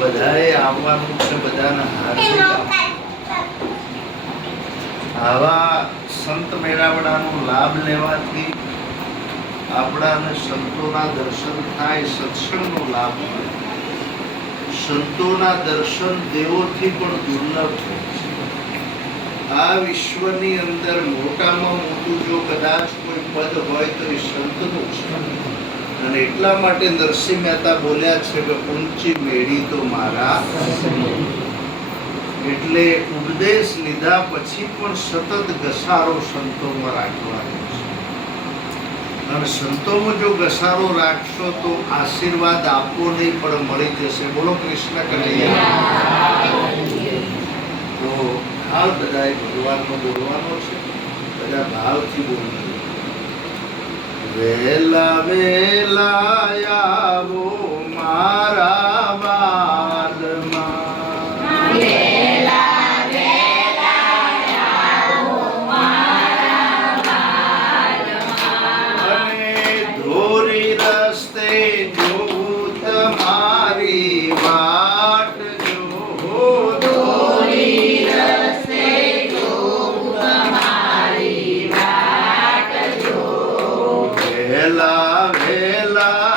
બધાએ આવવાનું છે, બધાના હાર્દિક આવા સંત મેળાવડાનો લાભ લેવાથી આપણાને સંતોના દર્શન થાય, સત્સંગનો લાભ મળે. સંતોના દર્શન દેવોથી પણ દુર્લભ છે. આ વિશ્વની અંદર મોટામાં મોટું જો કદાચ કોઈ પદ હોય તો એ સંતનું છે. અને એટલા માટે નરસિંહ મહેતા બોલ્યા છે કે ઊંચી મેળી તો મારા. એટલે ઉપદેશ લીધા પછી પણ સતત ઘસારો સંતોમાં રાખવાનો છે. અને સંતોમાં જો ઘસારો રાખશો તો આશીર્વાદ આપો નહીં પણ મળી જશે. બોલો કૃષ્ણ કનૈયા. તો હાલ બધાએ ભગવાનનો બોલવાનો છે, બધા ભાવથી બોલવાનું. વેલા વેલા આવો મારા બાદમાં, વેલા વેલા આવો મારા બાદમાં, અને ધોરી રસ્તે જોઉં તમારી વાટ જો. ધોરી રસ્તે જોઉં તમારી વાટ જો. વેલા વેલા